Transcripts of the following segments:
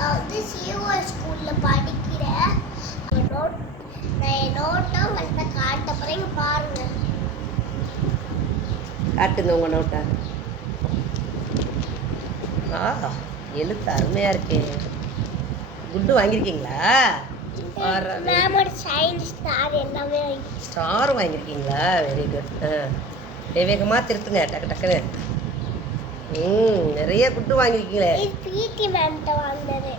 வந்து சிஓ ஸ்கூலில் படிக்கிறேன் நோட் நான் என் நோட்டை உங்கள்கிட்ட காட்ட போகிறேன் இங்கே பாருங்க. காட்டுங்க உங்கள் நோட்டை ஆ எழுத்து அருமையாக இருக்கே. குட்டு வாங்கியிருக்கீங்களா ஸ்டார் எல்லாமே வாங்கி ஸ்டார் வாங்கியிருக்கீங்களா வெரி குட் வேகமாக திருத்துங்க டக்கு டக்குன்னு. ம் நிறைய குட்டு வாங்கியிருக்கீங்களே பிடி மேம்கிட்ட வாங்கினது.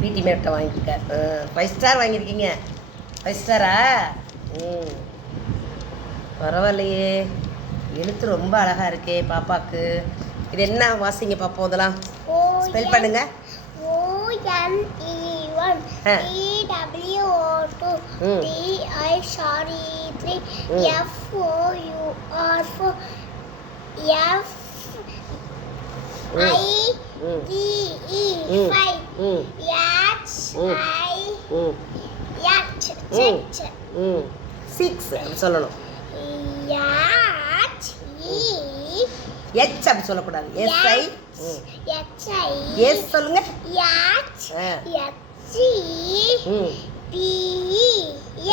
பிடி மேட்டை வாங்கியிருக்க. ஃபைவ் ஸ்டார் வாங்கியிருக்கீங்க. ஃபைவ் ஸ்டாரா ம். பரவாயில்லையே. எழுத்து ரொம்ப அழகாக இருக்கே பாப்பாக்கு. இது என்ன வாசிங்க பாப்போம் அதெல்லாம்? ஓ ஸ்பெல் பண்ணுங்க O N E one. T W O two. T I sorry three ம். F O U R four F. I T E. Five ம். ஐ. செச் ம். சிக்ஸ் சொல்லணும். எச் இ எச் அப்படி சொல்லக்கூடாது. எஸ்ஐ ம். H I. எஸ் சொல்லுங்க. H ஆ. H ம். B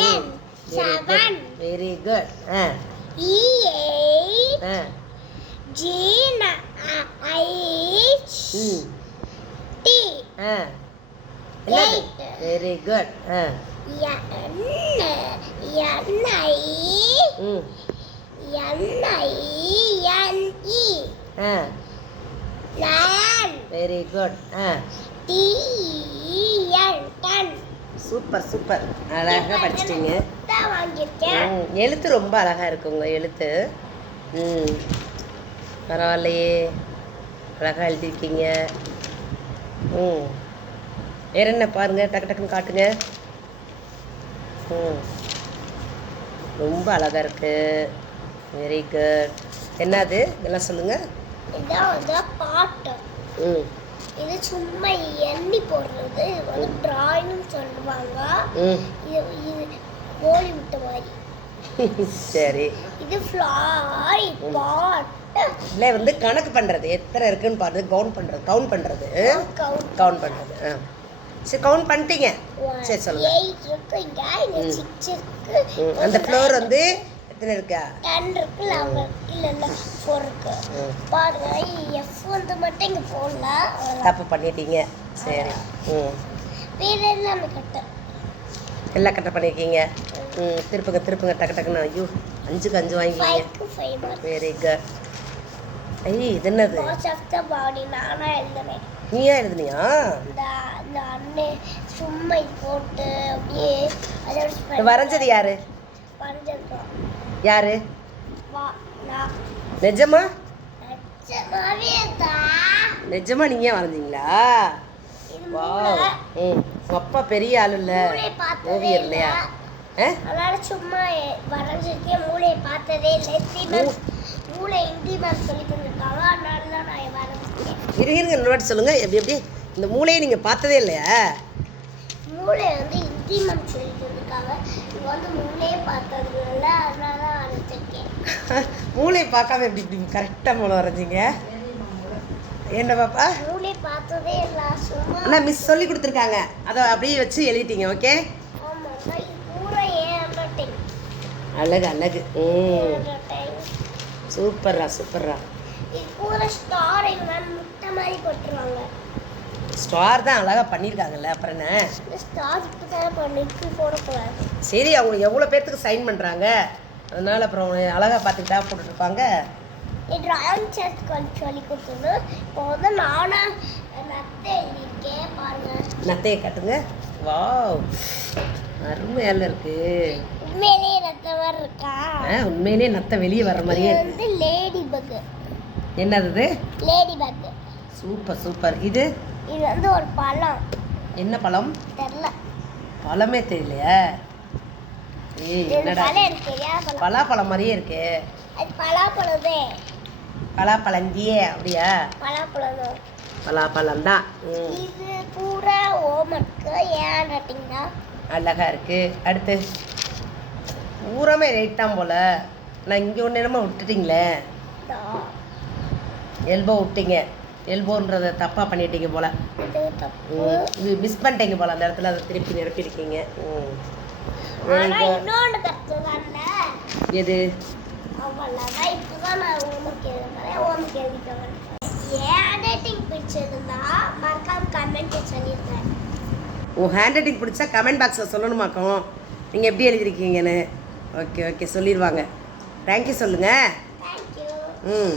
N seven. Very good E eight ஆ. ஜி ஐச் ம். T. Very good I I very good super super அழகாக படிச்சிட்டீங்க. எழுத்து ரொம்ப அழகாக இருக்கு உங்கள் எழுத்து. ம். பரவாயில்லையே. அழகாக எழுதியிருக்கீங்க. ம் வேற என்ன பாருங்கள் டக்கு டக்குன்னு காட்டுங்க. ம் ரொம்ப அழகாக இருக்கு. வெரி குட் என்னது? இதெல்லாம் சொல்லுங்கள் இதான் வந்து பாட்டு. ம். இது சும்மா எண்ணி போடுறது. இது வந்து டிராயிங்னு சொல்லுவாங்க. ம். இது இது கோழி முட்டை மாதிரி. சரி. இது ஃப்ளார் பாட்டு இல்லை வந்து கணக்கு பண்ணுறது எத்தனை இருக்குன்னு பார்த்து கவுண்ட் பண்ணுறது கவுண்ட் பண்ணுறது கவுண்ட் பண்ணுறது ஆ. சரி கவுண்ட் பண்ணிட்டீங்க. சரி சொல்லுங்க. அந்த ஃப்ளோர் வந்து எத்தனை இருக்கா? டென் இருக்கு. லெவன் இல்ல இல்ல ஃபோர் இருக்கு. பாருங்க. எஃப் வந்து மட்டும் இங்க போடல. தப்பு பண்ணிட்டீங்க. சரி. ம். வேற எல்லாமே கட்ட? எல்லாம் கரெக்டாக பண்ணியிருக்கீங்க திருப்புங்க திருப்புங்க டக்கு டக்குன்னு. ஐயோ அஞ்சுக்கு அஞ்சு வாங்கிக்கிங்க. வெரி குட் ஐய் இது என்னது? நீயா எழுதுனியா? சும்மா போட்டு அப்படியே வரைஞ்சது யாரு? யாரு? நிஜமா? நிஜமா நீங்க வரைஞ்சீங்களா? வா உங்க அப்பா பெரிய ஆள் இல்ல ஓவியர் இல்ல. இல்லையா அதனால சும்மா வரைஞ்சிருக்கேன் மூளையை பார்த்ததே இல்லை. தீமன் மூளை மேம் சொல்லி தந்திருக்காங்க அதனால தான் நான் வரைஞ்சிருக்கேன் இருங்க இருங்க இன்னொரு சொல்லுங்க. எப்படி எப்படி? இந்த மூளையை நீங்க பார்த்ததே இல்லையா? மூளை வந்து மேம் சொல்லி தந்திருக்காங்க வந்து மூளையே பார்த்ததுனால அதனால தான் வரைஞ்சிருக்கேன். மூளையை பார்க்காம எப்படி இப்படி கரெக்டாக மூளை வரைஞ்சிங்க? என்ன பாப்பா? மூளையை பார்த்ததே இல்லை சும்மா அண்ணா மிஸ் சொல்லி கொடுத்துருக்காங்க. அதை அப்படியே வச்சு எழுதிட்டீங்க ஓகே ஆமாம் இது பூரா ஏன் ஹேண்ட்ரைட்டிங் அழகு அழகு. ம். சூப்பர்ரா சூப்பர்ரா. ஸ்டார் தான் அழகாக பண்ணியிருக்காங்கல்ல அப்புறம் என்ன? சரி அவங்க எவ்வளோ பேர்த்துக்கு சைன் பண்ணுறாங்க அதனால அப்புறம் அழகாக பார்த்துக்கிட்டா போட்டுட்ருப்பாங்க. டிராயிங் செஸ் கொஞ்சம் சொல்லி கொடுத்தது இப்போ வந்து நானும் நத்தை எழுதியிருக்கேன் பாருங்க. நத்தையை காட்டுங்க. வாவ். அருமையால இருக்கு. உண்மையிலேயே நத்தை மாதிரி இருக்கா உண்மையிலே நத்தை வெளியே இது மாதிரியே வந்து லேடி பக். என்னது இது? Lady buck. Super super. இது? இது வந்து ஒரு பழம். என்ன பழம்? தெரில பழமே தெரியலையா. ஏய் என்னடா? பலாப்பழம் மாதிரியே இருக்கே. அது பலாப்பழதே பலாப்பழந்தியே அப்படியா? பலாப்பழம் பலாப்பழம் தான். இது பூரா ஓமக்கு ஏன் ரட்டிங் தான் அழகா இருக்கு. அடுத்து? பூராமே ரைட் தான் போல. நான் இங்கே ஒன்று என்னமோ விட்டுட்டீங்களே. எல்போ விட்டீங்க. எல்போன்றதை தப்பாக பண்ணிட்டீங்க போல். இது மிஸ் பண்ணிட்டீங்க போல் அந்த இடத்துல அதை திருப்பி நிரப்பியிருக்கீங்க. எது? உன் ஹேண்ட் ரைட்டிங் பிடிச்சா கமெண்ட் பாக்ஸில் சொல்லணுமாக்கும். நீங்கள் எப்படி எழுதிருக்கீங்கன்னு ஓகே ஓகே சொல்லிடுவாங்க தேங்க்யூ சொல்லுங்கள் தேங்க்யூ ம்.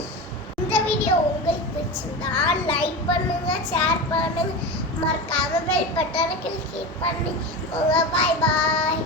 இந்த வீடியோ உங்களுக்கு பிடிச்சிருந்தா லைக் பண்ணுங்க ஷேர் பண்ணுங்க. மறக்காம பெல் பட்டனை கிளிக் பண்ணி பாய் பாய்